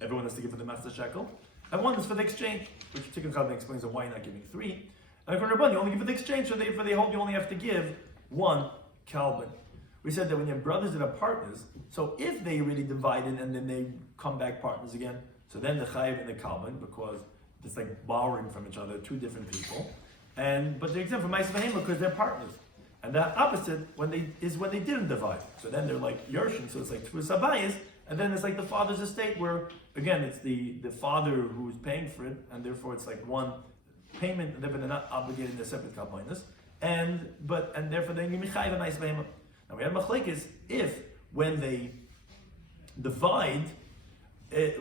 everyone has to give for the master shekel, and one is for the exchange, which Tikkun Chagin explains why you're not giving 3. And according to Rabban, you only give for the exchange, so for the whole you only have to give 1 kalban. We said that when you have brothers that are partners, so if they really divided and then they come back partners again, so then the chayiv and the kalban, because it's like borrowing from each other, 2 different people, but they're exempt from ma'aseh behema because they're partners. And the opposite when they didn't divide. So then they're like Yerushin, so it's like Tvus Abayis, and then it's like the father's estate where again it's the father who's paying for it, and therefore it's like one payment, and therefore they're not obligated in their separate kalbainis. And therefore then you mechayiv and ma'aseh behema. Now we had machlekes if when they divide,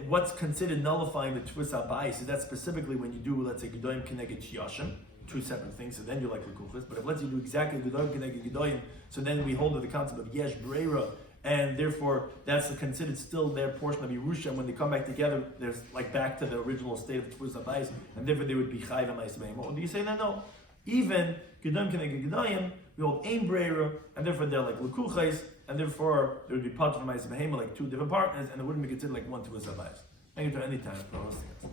what's considered nullifying the Tvus HaBayis is that specifically when you do, let's say, Gedoyim Keneged Shiyashim, two separate things, so then you're like Lekuchas. But if let's say you do exactly Gedoyim Keneged Gedoyim, so then we hold to the concept of Yesh Breira, and therefore that's considered still their portion of Yerusha, and when they come back together, there's like back to the original state of Tvus HaBayis, and therefore they would be Chayv and Ma'is Behem. Or do you say that? No. Even Gedoyim Keneged Gedoyim, we hold Ein Breira, and therefore they're like Lekuchas, and therefore there would be part of Ma'is Behem, like two different partners, and it wouldn't be considered like one Tvus HaBayis. Thank you to any time for hosting us.